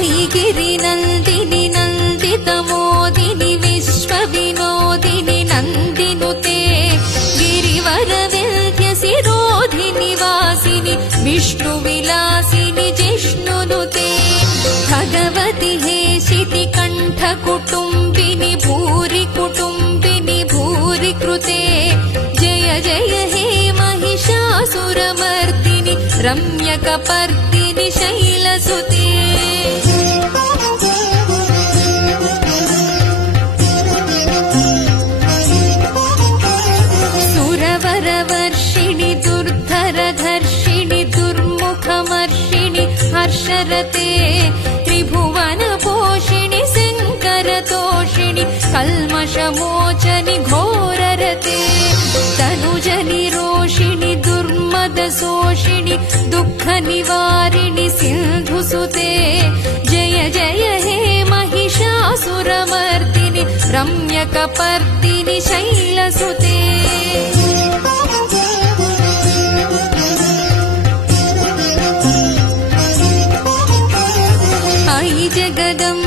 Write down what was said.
अयि गिरिनन्दिनि नन्दितमोदिनि विश्वविनोदिनि नन्दिनुते गिरिवरविन्ध्यशिरोधिनि वासिनि विष्णुविलासिनि जिष्णुनुते भगवति हेशिति कण्ठकुटुम्बिनि भूरि कुटुम्बिनि भूरि कृते जय जय हे महिषासुरमर्दिनि रम्यकपर्दिनि शैलसुते सुरवरवर्षिणि दुर्धरधर्षिणि दुर्मुखमर्षिणि हर्षरते त्रिभुवनपोषिणि शङ्करतोषिणि कल्मषमोचनि घोररते तनुजनिरोषिणि दुर्मदशोषिणि दुःखनिवारिणि सिन्धुसुते जय जय हे महिषासुरमर्दिनि रम्यकपर्दिनि शैलसुते अयि जगदम्ब